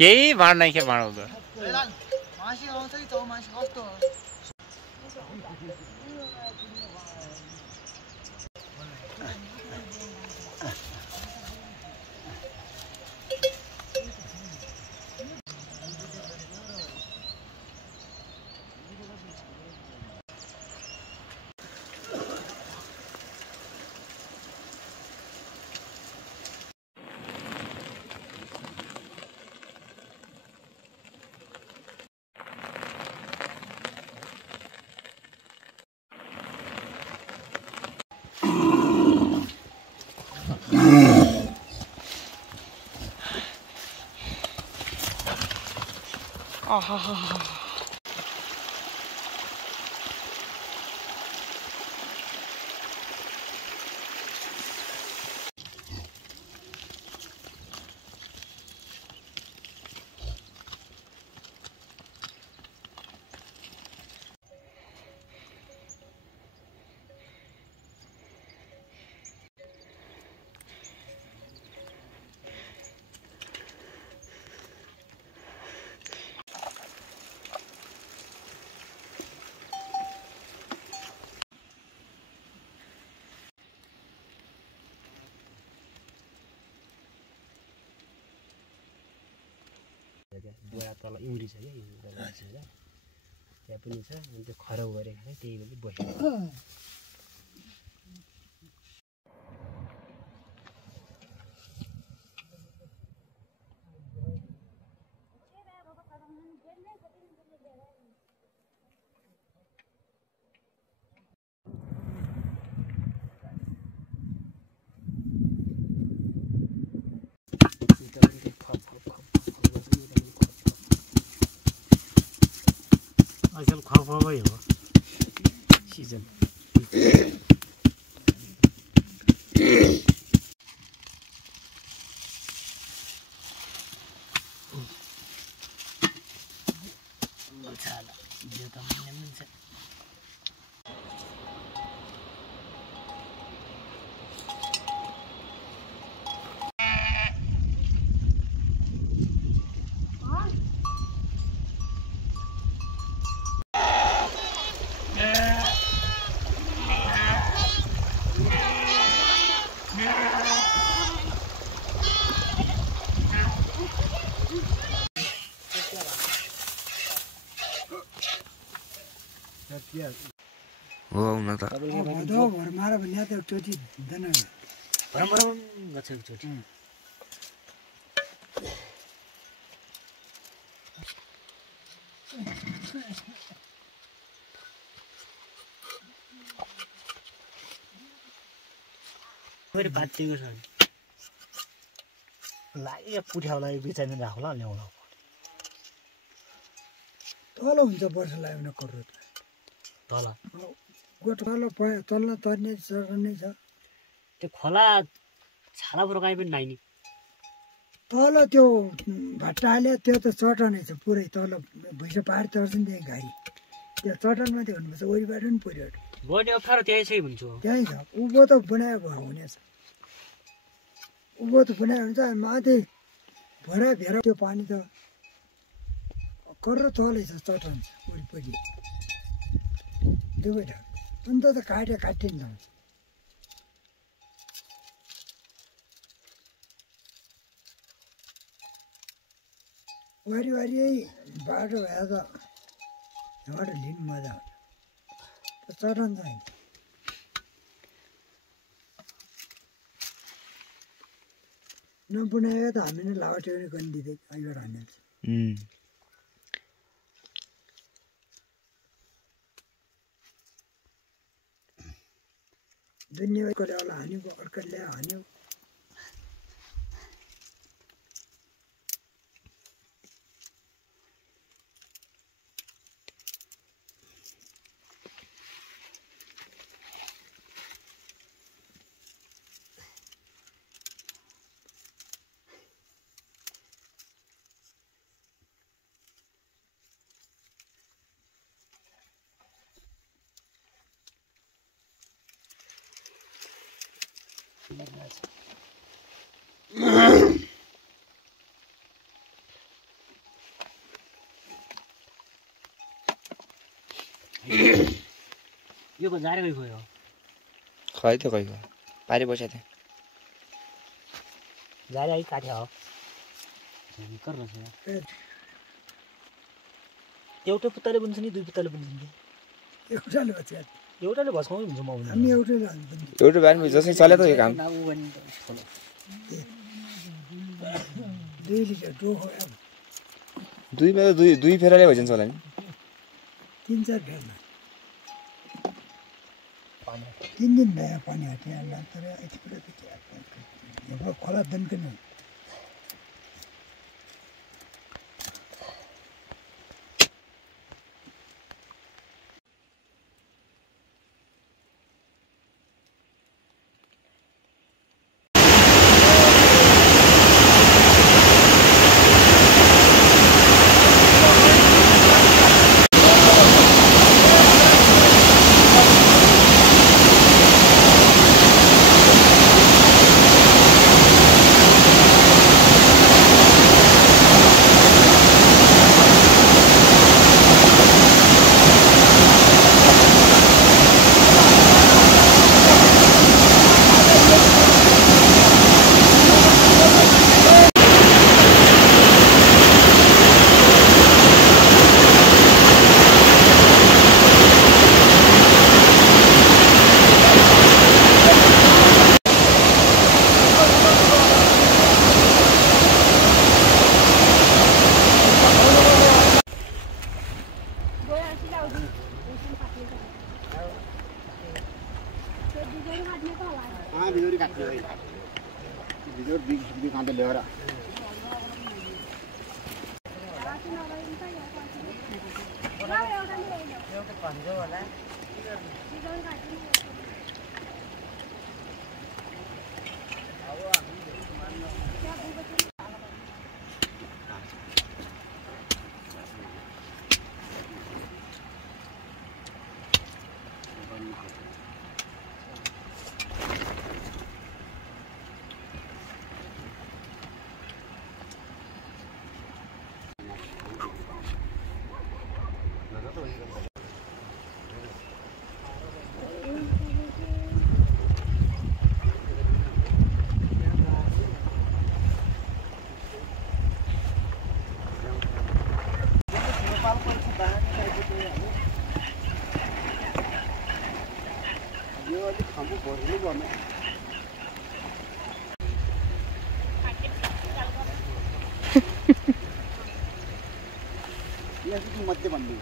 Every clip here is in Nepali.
केही भाँड्नै के भाँडाउँदो मान्छे आउँछ कि चौ मान्छे कस्तो हो बुवा तल इउरी छ क्या त्यहाँ पनि छ अनि त्यो खराउ गरेको है त्यही पनि बस्यो आजकल खफै हो सिजन हो हुन त भदौ भरमार भन्ने त एकचोटि हुँदैन भरम गर्छ एकचोटि फेरि बाँधिएको छ लाग्यो पुठ्याउलाई बिचारी राखौँला ल्याउँला तल हुन्छ वर्ष लाग्यो भने करोड तल गोठ तल तर्ने चढ्ने छ त्यो खोला छाला ब्रोकाइ पनि नाइ नि तल त्यो भट्टाले त्यो त चट्टानै छ पुरै तल भुइँसो पार चढ्छ नि त्यही घारी त्यो चट्टान मात्रै हुनुपर्छ वरिबाट पनि परिबाट गयो अप्ठ्यारो त्यही चाहिँ हुन्छ त्यहीँ छ उँभो त बनायो भयो हुनेछ उँभो त बनायो हुन्छ माथि भरा भेर त्यो पानी त कर्रो तलै छ चट्टान छ वरिपरि दुवै ठाउँ अन्त त काटिन्छ वारी बाटो भए त यहाँबाट लिनु मजा आउँछ चट्टान चाहिँ नबुनायो त हामी नै लावाटे पनि गर्न दिँदै अहिबाट हानिहाल्छ दुनियाँको ल्याउला हान्यो अर्को ल्यायो हान्यो यो को जारे गई गयो खै त खै पारि बसेको थिएँ जारे आई काट्यो हो कर रहेछ एउटा पुत्ताले बुन्छ नि दुई पुत्ताले बुन्छ एउटाले बच्चा एउटाले भस्काउनु हुन्छ म हामी एउटै लानु पनि एउटा बिहान जसै चल्यो त यो काम दुई लिटर डोहो दुईमा त दुई फेराले भइजान्छ होला नि 3-4 फेरमा 3 दिन भयो पानी हटिहाल्ला तर यति पुरा यो खोला दन्कन मध्य भन्नु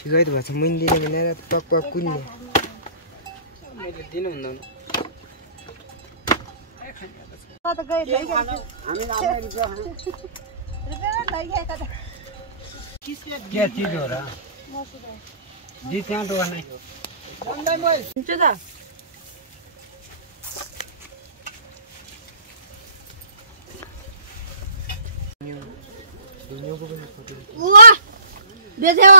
ठिकै त भएको छ मैले दिने भनेर पक पक कुन्ने मैले दिनु हुँदैन क्या चीज हो रहा जी त्यहाँ तो नहीं न्युको पनि छोटो उवा बेच्यो